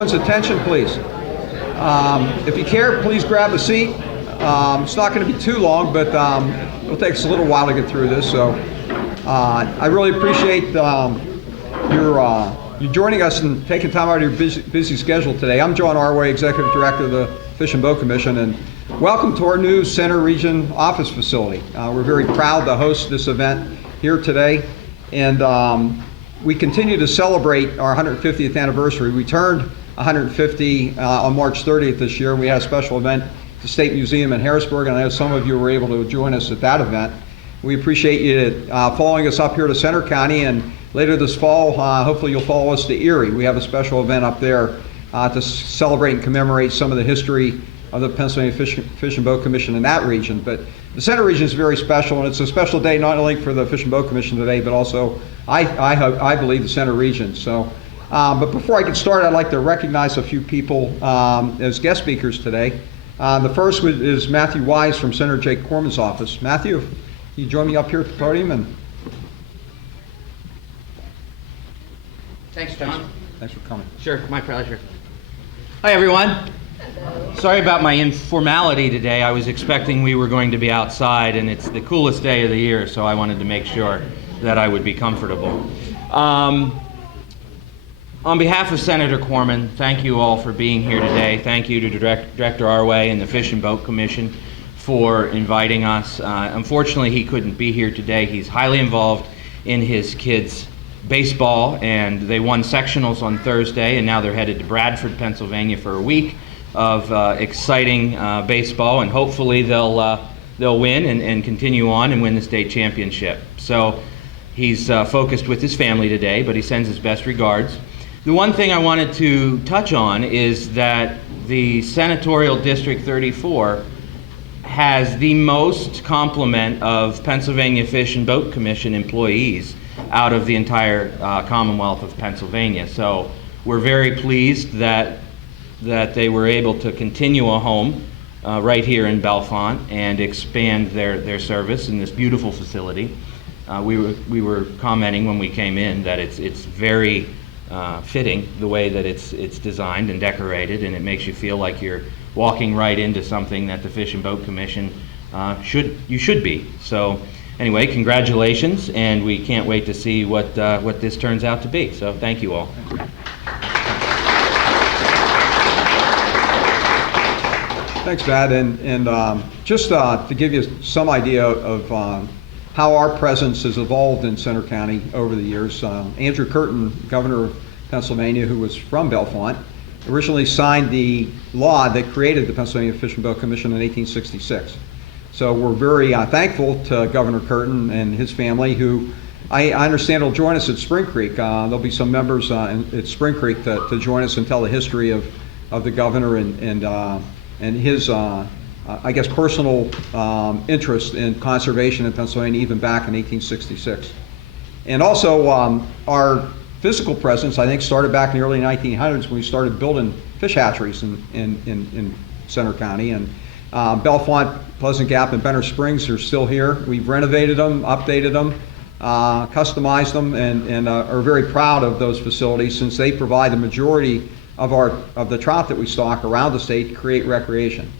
Attention, please. If you care, please grab a seat. It's not going to be too long, but it'll take us a little while to get through this. So I really appreciate you joining us and taking time out of your busy schedule today. I'm John Arway, Executive Director of the Fish and Boat Commission, and welcome to our new Center Region office facility. We're very proud to host this event here today, and we continue to celebrate our 150th anniversary. We turned 150 on March 30th this year. We had a special event at the State Museum in Harrisburg, and I know some of you were able to join us at that event. We appreciate you following us up here to Center County, and later this fall, hopefully you'll follow us to Erie. We have a special event up there to celebrate and commemorate some of the history of the Pennsylvania Fish and Boat Commission in that region. But the Center region is very special, and it's a special day not only for the Fish and Boat Commission today, but also, I believe, the Center region. So, but before I get started, I'd like to recognize a few people as guest speakers today. The first is Matthew Wise from Senator Jake Corman's office. Matthew, can you join me up here at the podium? And thanks, John. Thanks for coming. Sure, my pleasure. Hi, everyone. Sorry about my informality today. I was expecting we were going to be outside, and it's the coolest day of the year, so I wanted to make sure that I would be comfortable. On behalf of Senator Corman, thank you all for being here today. Thank you to Director Arway and the Fish and Boat Commission for inviting us. Unfortunately, he couldn't be here today. He's highly involved in his kids' baseball, and they won sectionals on Thursday, and now they're headed to Bradford, Pennsylvania for a week of exciting baseball, and hopefully they'll win and continue on and win the state championship. So he's focused with his family today, but he sends his best regards. The one thing I wanted to touch on is that the Senatorial District 34 has the most complement of Pennsylvania Fish and Boat Commission employees out of the entire Commonwealth of Pennsylvania. So we're very pleased that they were able to continue a home right here in Bellefonte and expand their service in this beautiful facility. We were commenting when we came in that it's very fitting the way that it's designed and decorated, and it makes you feel like you're walking right into something that the Fish and Boat Commission should be. So anyway, congratulations, and we can't wait to see what this turns out to be. So thank you all. Thanks, Matt. And just to give you some idea of how our presence has evolved in Center County over the years, Andrew Curtin, governor of Pennsylvania, who was from Bellefonte, originally signed the law that created the Pennsylvania Fish and Boat Commission in 1866. So we're very thankful to Governor Curtin and his family, who I understand will join us at Spring Creek. There'll be some members at Spring Creek to join us and tell the history of the governor and his, I guess, personal interest in conservation in Pennsylvania, even back in 1866. And also, our physical presence, I think, started back in the early 1900s when we started building fish hatcheries in Center County. And Bellefonte, Pleasant Gap, and Benner Springs are still here. We've renovated them, updated them, customized them, and are very proud of those facilities, since they provide the majority of the trout that we stock around the state to create recreation.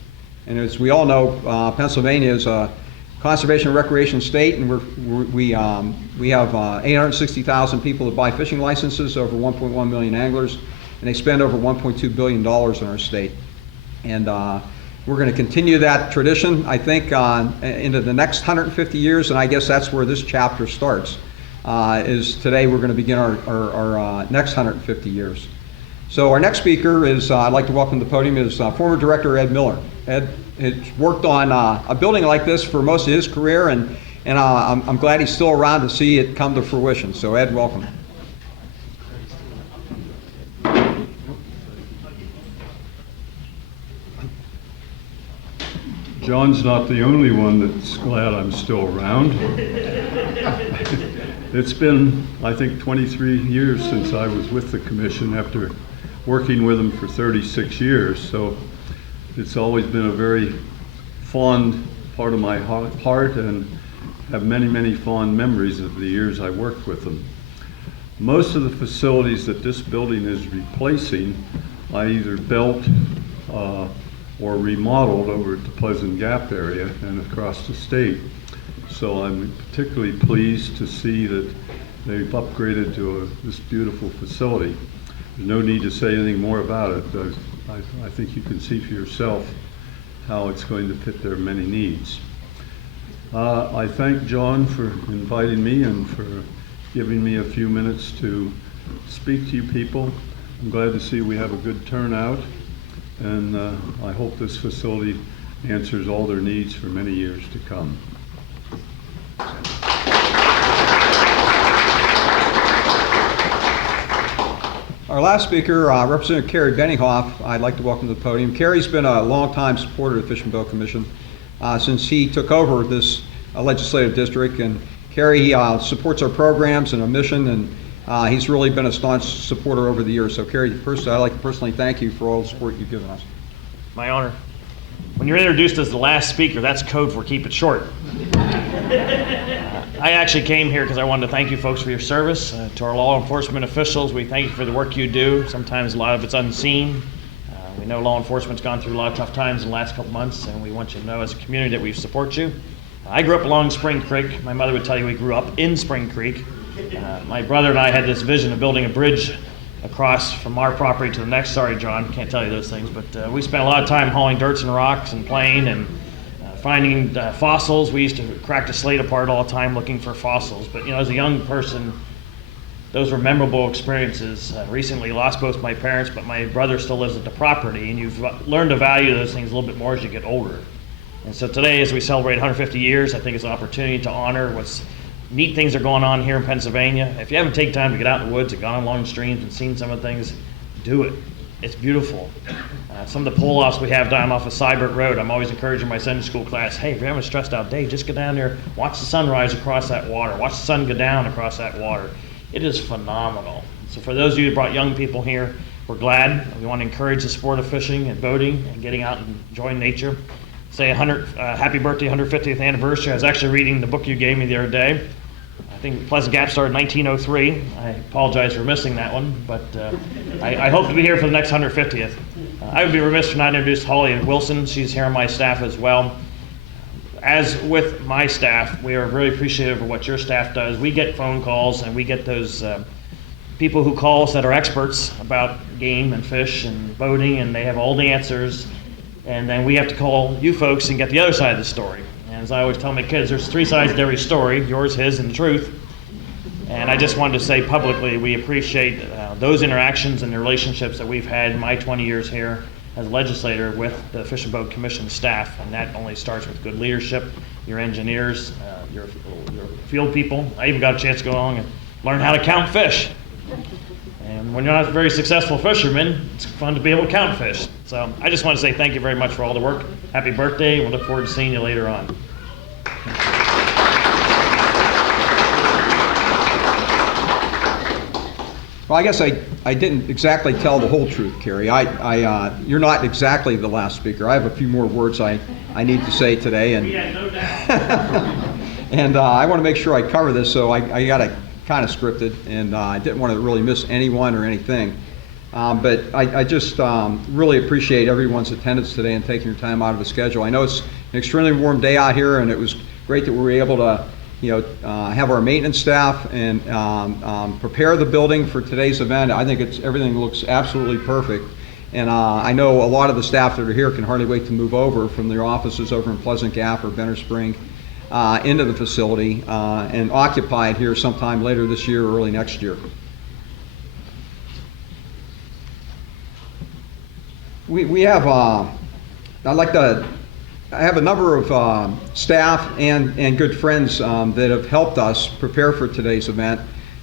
And as we all know, Pennsylvania is a conservation and recreation state, and we have 860,000 people that buy fishing licenses, over 1.1 million anglers, and they spend over $1.2 billion in our state. And we're going to continue that tradition, I think, into the next 150 years, and I guess that's where this chapter starts, is today we're going to begin our next 150 years. So our next speaker is, I'd like to welcome to the podium, is former Director Ed Miller. Ed has worked on a building like this for most of his career, and I'm glad he's still around to see it come to fruition. So Ed, welcome. John's not the only one that's glad I'm still around. It's been, I think, 23 years since I was with the commission after working with them for 36 years. So it's always been a very fond part of my heart, and have many, many fond memories of the years I worked with them. Most of the facilities that this building is replacing I either built or remodeled over at the Pleasant Gap area and across the state. So I'm particularly pleased to see that they've upgraded to this beautiful facility. There's no need to say anything more about it. I think you can see for yourself how it's going to fit their many needs. I thank John for inviting me and for giving me a few minutes to speak to you people. I'm glad to see we have a good turnout, and I hope this facility answers all their needs for many years to come. Our last speaker, Representative Carrie Benninghoff, I'd like to welcome to the podium. Carrie's been a longtime supporter of the Fish and Boat Commission since he took over this legislative district. And Carrie supports our programs and our mission, and he's really been a staunch supporter over the years. So Carrie, first, I'd like to personally thank you for all the support you've given us. My honor. When you're introduced as the last speaker, that's code for keep it short. I actually came here because I wanted to thank you folks for your service. To our law enforcement officials, we thank you for the work you do. Sometimes a lot of it's unseen. We know law enforcement's gone through a lot of tough times in the last couple months, and we want you to know as a community that we support you. I grew up along Spring Creek. My mother would tell you we grew up in Spring Creek. My brother and I had this vision of building a bridge across from our property to the next. Sorry, John, can't tell you those things, but we spent a lot of time hauling dirts and rocks and playing and finding fossils. We used to crack the slate apart all the time looking for fossils. But, you know, as a young person, those were memorable experiences. Recently lost both my parents, but my brother still lives at the property, and you've learned to value those things a little bit more as you get older. And so today, as we celebrate 150 years, I think it's an opportunity to honor what's neat things are going on here in Pennsylvania. If you haven't taken time to get out in the woods and gone along streams and seen some of the things, do it. It's beautiful. Some of the pull-offs we have down off of Cybert Road, I'm always encouraging my Sunday school class, hey, if you're having a stressed out day, just go down there, watch the sun rise across that water, watch the sun go down across that water. It is phenomenal. So for those of you who brought young people here, we're glad. We want to encourage the sport of fishing and boating and getting out and enjoying nature. Say happy birthday, 150th anniversary. I was actually reading the book you gave me the other day. I think Pleasant Gap started in 1903. I apologize for missing that one, but I hope to be here for the next 150th. I would be remiss to not introduce Holly Wilson. She's here on my staff as well. As with my staff, we are very appreciative of what your staff does. We get phone calls and we get those people who call us that are experts about game and fish and boating, and they have all the answers. And then we have to call you folks and get the other side of the story. And as I always tell my kids, there's three sides to every story, yours, his, and the truth. And I just wanted to say publicly, we appreciate those interactions and the relationships that we've had in my 20 years here as a legislator with the Fish and Boat Commission staff. And that only starts with good leadership, your engineers, your field people. I even got a chance to go along and learn how to count fish. And when you're not a very successful fisherman, it's fun to be able to count fish. So I just want to say thank you very much for all the work. Happy birthday. We'll look forward to seeing you later on. Well, I guess I didn't exactly tell the whole truth, Carrie. You're not exactly the last speaker. I have a few more words I need to say today, and and I want to make sure I cover this, so I got it kind of scripted, and I didn't want to really miss anyone or anything. But I just really appreciate everyone's attendance today and taking your time out of the schedule. I know it's an extremely warm day out here, and it was great that we were able to have our maintenance staff and prepare the building for today's event. I think everything looks absolutely perfect. And I know a lot of the staff that are here can hardly wait to move over from their offices over in Pleasant Gap or Benner Spring into the facility and occupy it here sometime later this year or early next year. We have, I have a number of staff and good friends that have helped us prepare for today's event.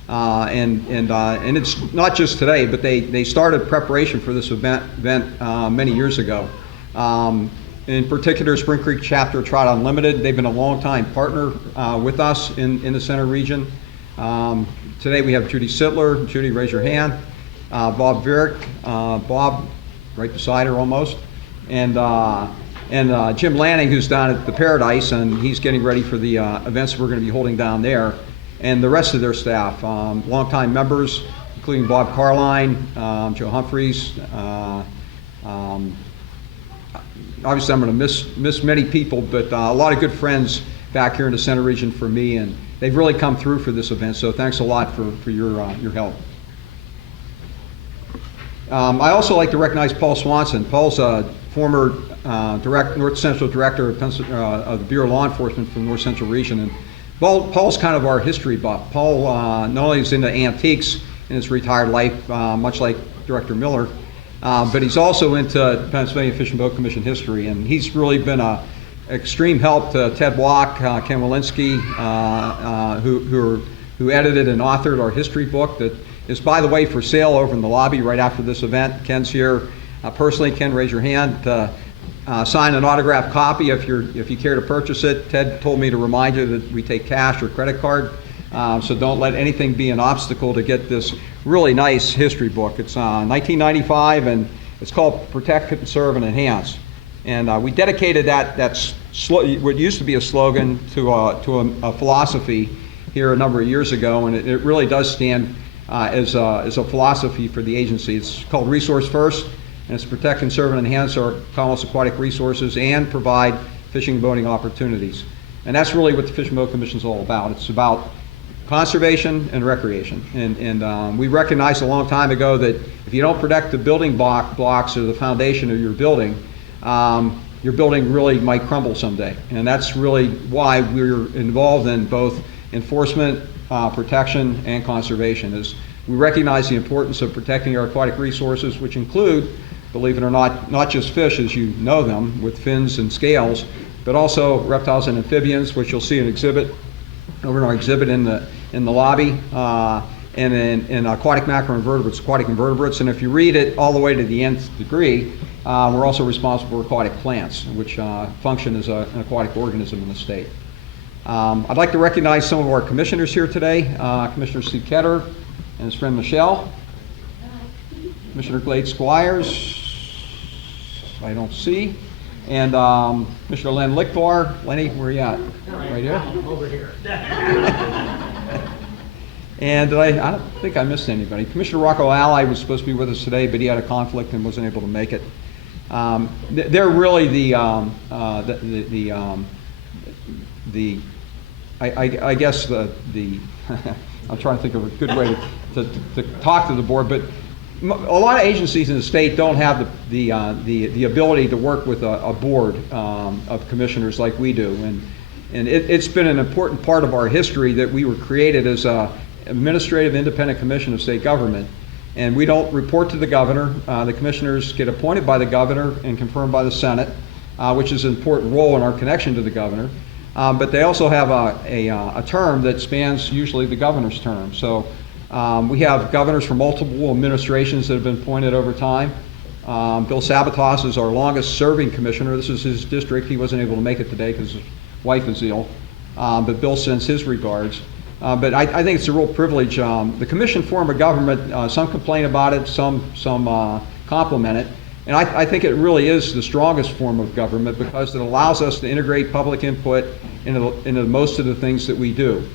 And it's not just today, but they started preparation for this event many years ago. In particular, Spring Creek Chapter Trout Unlimited, they've been a long-time partner with us in the Center region. Today we have Judy Sittler. Judy, raise your hand. Bob Varick, Bob, right beside her almost. And Jim Lanning, who's down at the Paradise, and he's getting ready for the events we're going to be holding down there. And the rest of their staff, longtime members, including Bob Carline, Joe Humphreys. Obviously, I'm going to miss many people, but a lot of good friends back here in the Center Region for me, and they've really come through for this event, so thanks a lot for your help. I also like to recognize Paul Swanson. Paul's a former North Central Director of the Bureau of Law Enforcement for the North Central Region, and Paul's kind of our history buff. Paul not only is into antiques in his retired life, much like Director Miller, but he's also into Pennsylvania Fish and Boat Commission history, and he's really been an extreme help to Ted Block, Ken Walensky, who edited and authored our history book that is, by the way, for sale over in the lobby right after this event. Ken's here personally. Ken, raise your hand to sign an autographed copy if you care to purchase it. Ted told me to remind you that we take cash or credit card, so don't let anything be an obstacle to get this really nice history book. It's 1995, and it's called Protect, Conserve, and Enhance. And we dedicated what used to be a slogan to a philosophy here a number of years ago, and it really does stand as a philosophy for the agency. It's called Resource First, and it's protect, conserve, and enhance our Commonwealth's aquatic resources and provide fishing and boating opportunities. And that's really what the Fish and Boat Commission is all about. It's about conservation and recreation. And we recognized a long time ago that if you don't protect the building blocks or the foundation of your building really might crumble someday. And that's really why we're involved in both enforcement, protection, and conservation. Is we recognize the importance of protecting our aquatic resources, which include, believe it or not just fish as you know them, with fins and scales, but also reptiles and amphibians, which you'll see an exhibit over in our exhibit in the lobby, and in aquatic macroinvertebrates, aquatic invertebrates. And if you read it all the way to the nth degree, we're also responsible for aquatic plants, which function as an aquatic organism in the state. I'd like to recognize some of our commissioners here today. Commissioner Steve Ketter and his friend Michelle. Commissioner Glade Squires, I don't see. And Commissioner Len Lickbar. Lenny, where are you at? Right here? Over here. And I don't think I missed anybody. Commissioner Rocco Ally was supposed to be with us today, but he had a conflict and wasn't able to make it. They're really I guess I'm trying to think of a good way to talk to the board, but a lot of agencies in the state don't have the ability to work with a board of commissioners like we do, and it's been an important part of our history that we were created as a administrative independent commission of state government, and we don't report to the governor. The commissioners get appointed by the governor and confirmed by the Senate, which is an important role in our connection to the governor. But they also have a term that spans usually the governor's term. So we have governors from multiple administrations that have been appointed over time. Bill Sabatos is our longest serving commissioner. This is his district. He wasn't able to make it today because his wife is ill. But Bill sends his regards. But I think it's a real privilege. The commission form of government, some complain about it, some compliment it. And I think it really is the strongest form of government because it allows us to integrate public input into most of the things that we do.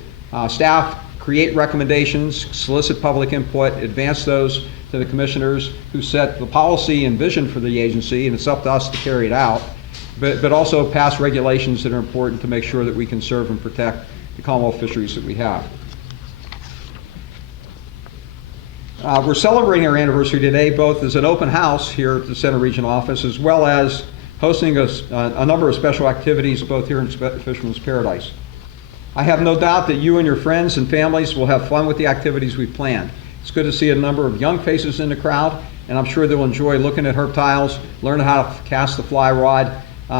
Staff create recommendations, solicit public input, advance those to the commissioners who set the policy and vision for the agency, and it's up to us to carry it out, but also pass regulations that are important to make sure that we can serve and protect the Commonwealth fisheries that we have. We're celebrating our anniversary today both as an open house here at the Center Region office as well as hosting a number of special activities both here in Fisherman's Paradise. I have no doubt that you and your friends and families will have fun with the activities we've planned. It's good to see a number of young faces in the crowd, and I'm sure they'll enjoy looking at reptiles, learning how to cast the fly rod,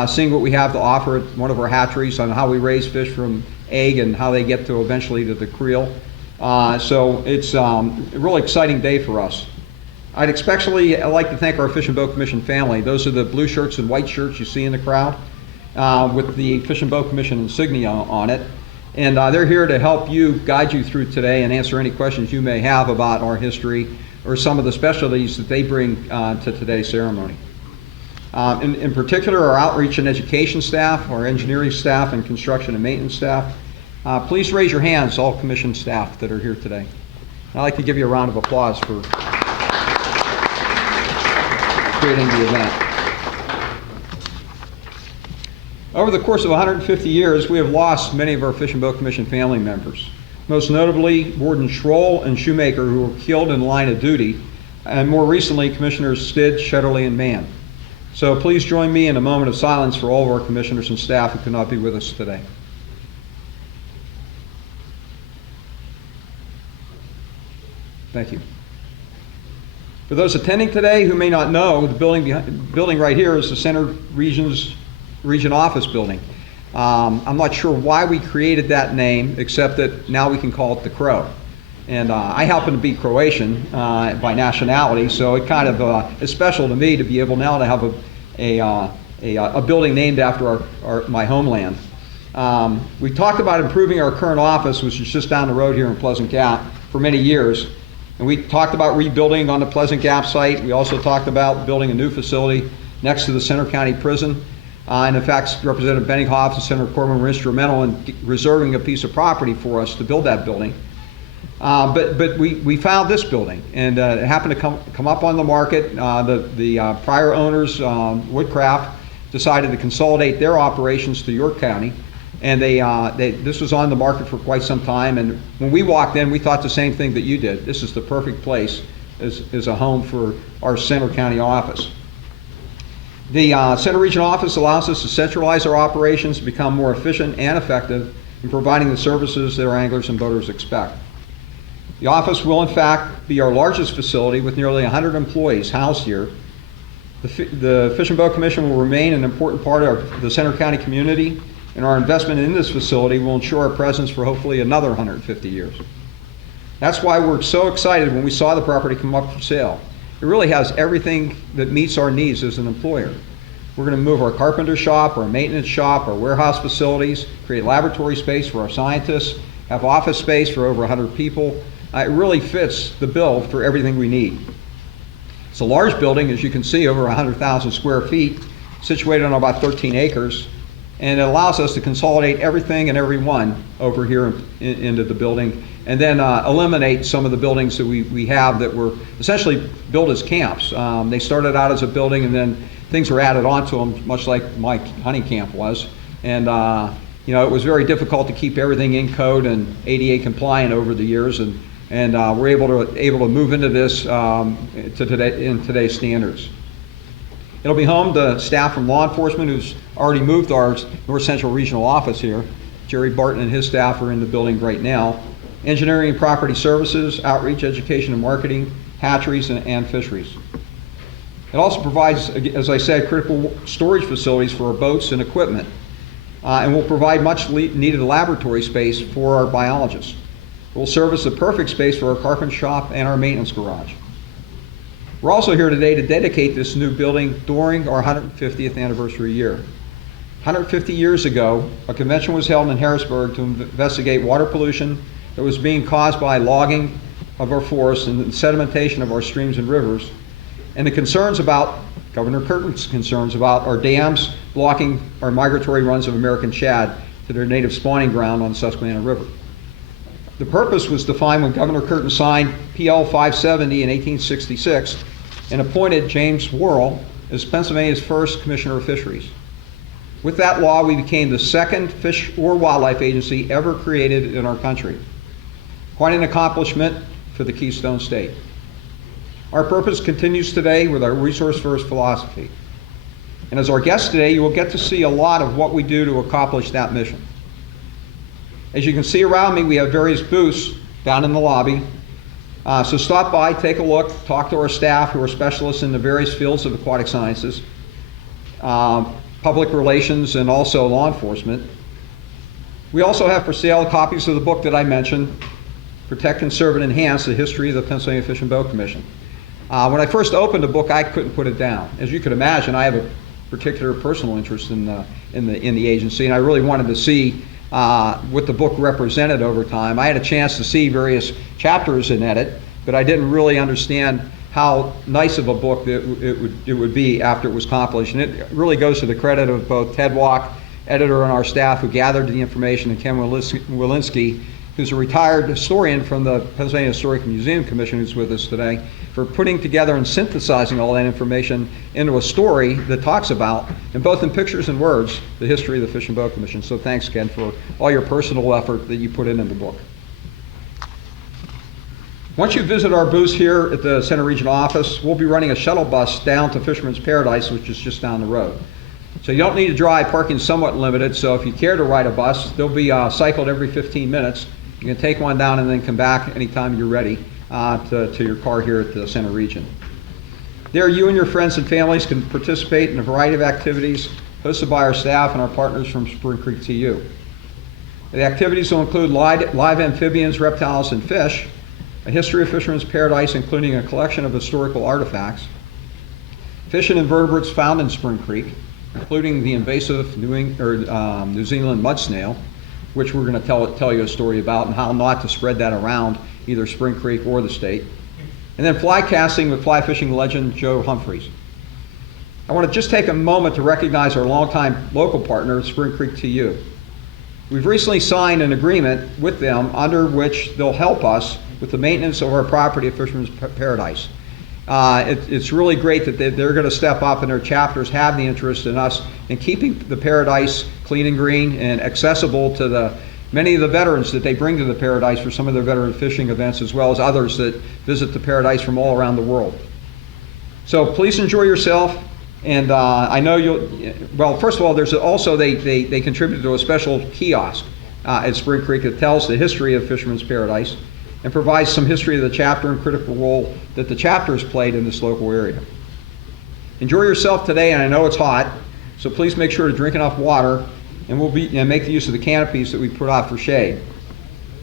seeing what we have to offer at one of our hatcheries on how we raise fish from egg and how they get to eventually to the creel. So it's a really exciting day for us. I'd especially like to thank our Fish and Boat Commission family. Those are the blue shirts and white shirts you see in the crowd with the Fish and Boat Commission insignia on it. And they're here to help you, guide you through today and answer any questions you may have about our history or some of the specialties that they bring to today's ceremony. In particular, our outreach and education staff, our engineering staff, and construction and maintenance staff. Please raise your hands, all commission staff that are here today. I'd like to give you a round of applause for creating the event. Over the course of 150 years, we have lost many of our Fish and Boat Commission family members. Most notably, Warden Schroll and Shoemaker, who were killed in the line of duty, and more recently, Commissioners Stidd, Shetterly, and Mann. So please join me in a moment of silence for all of our commissioners and staff who could not be with us today. Thank you. For those attending today who may not know, the building right here is the Center Region Office Building. I'm not sure why we created that name, except that now we can call it the Crow. And I happen to be Croatian by nationality, so it kind of is special to me to be able now to have a building named after my homeland. We talked about improving our current office, which is just down the road here in Pleasant Gap, for many years. And we talked about rebuilding on the Pleasant Gap site. We also talked about building a new facility next to the Center County Prison. And in fact, Representative Benninghoff and Senator Corman were instrumental in reserving a piece of property for us to build that building. But we found this building, and it happened to come up on the market. The prior owners, Woodcraft, decided to consolidate their operations to York County, and this was on the market for quite some time. And when we walked in, we thought the same thing that you did. This is the perfect place as a home for our Center County office. The Center Region Office allows us to centralize our operations to become more efficient and effective in providing the services that our anglers and boaters expect. The office will, in fact, be our largest facility with nearly 100 employees housed here. The Fish and Boat Commission will remain an important part of the Center County community, and our investment in this facility will ensure our presence for hopefully another 150 years. That's why we're so excited when we saw the property come up for sale. It really has everything that meets our needs as an employer. We're going to move our carpenter shop, our maintenance shop, our warehouse facilities, create laboratory space for our scientists, have office space for over 100 people. It really fits the bill for everything we need. It's a large building, as you can see, over 100,000 square feet, situated on about 13 acres, and it allows us to consolidate everything and everyone over here into the building, and then eliminate some of the buildings that we have that were essentially built as camps. They started out as a building, and then things were added onto them, much like my hunting camp was. And it was very difficult to keep everything in code and ADA compliant over the years, and we're able to move into this in today's standards. It'll be home to staff from law enforcement who's already moved to our Northcentral Regional Office here. Jerry Barton and his staff are in the building right now. Engineering and property services, outreach, education and marketing, hatcheries, and fisheries. It also provides, as I said, critical storage facilities for our boats and equipment, and will provide much needed laboratory space for our biologists. It will serve as the perfect space for our carpenter shop and our maintenance garage. We're also here today to dedicate this new building during our 150th anniversary year. 150 years ago, a convention was held in Harrisburg to investigate water pollution that was being caused by logging of our forests and the sedimentation of our streams and rivers, and the concerns about, Governor Curtin's concerns about our dams blocking our migratory runs of American shad to their native spawning ground on the Susquehanna River. The purpose was defined when Governor Curtin signed PL 570 in 1866 and appointed James Worrell as Pennsylvania's first Commissioner of Fisheries. With that law, we became the second fish or wildlife agency ever created in our country. Quite an accomplishment for the Keystone State. Our purpose continues today with our resource-first philosophy. And as our guest today, you will get to see a lot of what we do to accomplish that mission. As you can see around me, we have various booths down in the lobby. So stop by, take a look, talk to our staff who are specialists in the various fields of aquatic sciences, public relations, and also law enforcement. We also have for sale copies of the book that I mentioned, Protect, Conserve, and Enhance, the History of the Pennsylvania Fish and Boat Commission. When I first opened the book, I couldn't put it down. As you could imagine, I have a particular personal interest in the agency, and I really wanted to see what the book represented over time. I had a chance to see various chapters in it, but I didn't really understand how nice of a book it would be after it was accomplished. And it really goes to the credit of both Ted Walk, editor on our staff who gathered the information, and Ken Wilinski, who's a retired historian from the Pennsylvania Historic Museum Commission, who's with us today, for putting together and synthesizing all that information into a story that talks about, and both in pictures and words, the history of the Fish and Boat Commission. So thanks, Ken, for all your personal effort that you put into the book. Once you visit our booth here at the Center Regional Office, we'll be running a shuttle bus down to Fisherman's Paradise, which is just down the road. So you don't need to drive, parking's somewhat limited, so if you care to ride a bus, they'll be cycled every 15 minutes. You can take one down and then come back anytime you're ready to your car here at the Center Region. There, you and your friends and families can participate in a variety of activities hosted by our staff and our partners from Spring Creek TU. The activities will include live amphibians, reptiles, and fish, a history of Fisherman's Paradise, including a collection of historical artifacts, fish and invertebrates found in Spring Creek, including the invasive New Zealand mud snail, which we're going to tell you a story about and how not to spread that around either Spring Creek or the state. And then fly casting with fly fishing legend Joe Humphreys. I want to just take a moment to recognize our longtime local partner, Spring Creek TU. We've recently signed an agreement with them under which they'll help us with the maintenance of our property at Fisherman's Paradise. It's really great that they're going to step up, and their chapters have the interest in us in keeping the Paradise clean and green and accessible to many of the veterans that they bring to the Paradise for some of their veteran fishing events, as well as others that visit the Paradise from all around the world. So please enjoy yourself. And I know well, first of all, there's also, they contributed to a special kiosk at Spring Creek that tells the history of Fisherman's Paradise and provides some history of the chapter and critical role that the chapter has played in this local area. Enjoy yourself today, and I know it's hot, so please make sure to drink enough water, and make the use of the canopies that we put out for shade.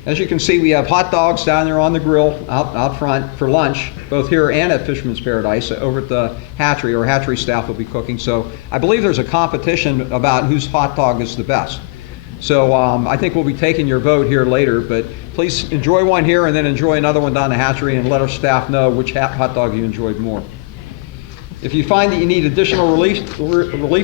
As you can see, we have hot dogs down there on the grill out front for lunch, both here and at Fisherman's Paradise. Over at the hatchery, our hatchery staff will be cooking. So I believe there's a competition about whose hot dog is the best. So I think we'll be taking your vote here later, but please enjoy one here and then enjoy another one down the hatchery, and let our staff know which hot dog you enjoyed more. If you find that you need additional relief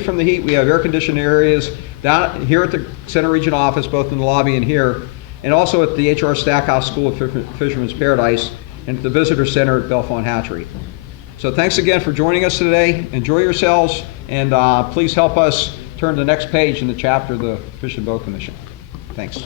from the heat, we have air-conditioned areas down here at the Center Region office, both in the lobby and here, and also at the H.R. Stackhouse School of Fisherman's Paradise and at the Visitor Center at Bellefonte Hatchery. So thanks again for joining us today. Enjoy yourselves, and please help us turn to the next page in the chapter of the Fish and Boat Commission. Thanks.